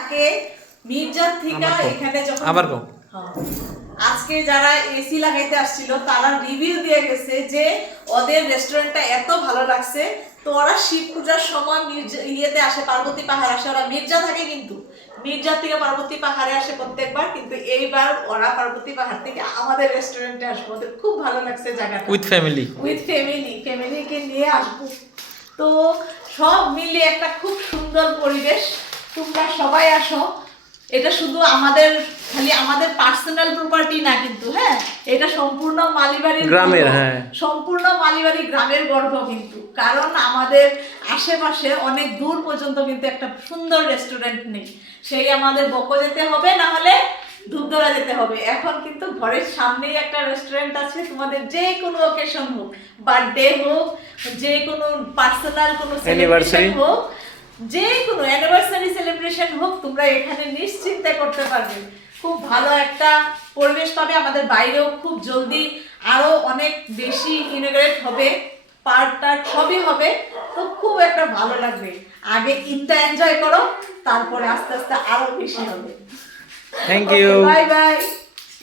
আগে মির্জার থেকে এখানে যখন আবার কও আজকে যারা এসি লাগাইতে আসছিল তারা রিভিউ দিয়ে গেছে যে ওদের রেস্টুরেন্টটা এত ভালো লাগছে। তো ওরা শিব পূজার সময় ইয়েতে আসে, পার্বতী পাহাড় আসে। ওরা মির্জা থাকে, কিন্তু মির্জা থেকে পার্বতী পাহাড়ে আসে প্রত্যেকবার, কিন্তু এইবার ওরা পার্বতী পাহাড় থেকে আমাদের রেস্টুরেন্টে আসবো। ওদের খুব ভালো লাগছে জায়গাটা। উইথ ফ্যামিলি ফ্যামিলিকে নিয়ে আসবো। তো সব মিলিয়ে একটা খুব সুন্দর পরিবেশ। তোমরা সবাই আসো। এটা শুধু আমাদের খালি আমাদের পার্সোনাল প্রপার্টি না, কিন্তু হ্যাঁ, এটা সম্পূর্ণ মালিবাড়ির গ্রামের, হ্যাঁ সম্পূর্ণ মালিবাড়ি গ্রামের গর্ব। কিন্তু কারণ আমাদের আশেপাশে অনেক দূর পর্যন্ত কিন্তু একটা সুন্দর রেস্টুরেন্ট নেই। সেই আমাদের বকো যেতে হবে, না হলে ধূপধরা যেতে হবে। এখন কিন্তু ঘরের সামনেই একটা রেস্টুরেন্ট আছে। তোমাদের যে কোনো অকেশন হোক, বার্থডে হোক, যে কোনো পার্সোনাল কোনো সেলিব্রেশন হোক, যে কোনো অ্যানিভার্সারি সেলিব্রেশন হোক, তোমরা এখানে নিশ্চিন্তে করতে পারবে। খুব ভালো একটা পরিবেশ পাবে। আমাদের বাইরেও খুব জলদি আরো অনেক বেশি ইনোগ্রেট হবে, পার্ক সবই হবে। তো খুব একটা ভালো লাগবে। আগে ঈদটা এনজয় করো, তারপরে আস্তে আস্তে আরো বেশি হবে। Thank you. Bye by.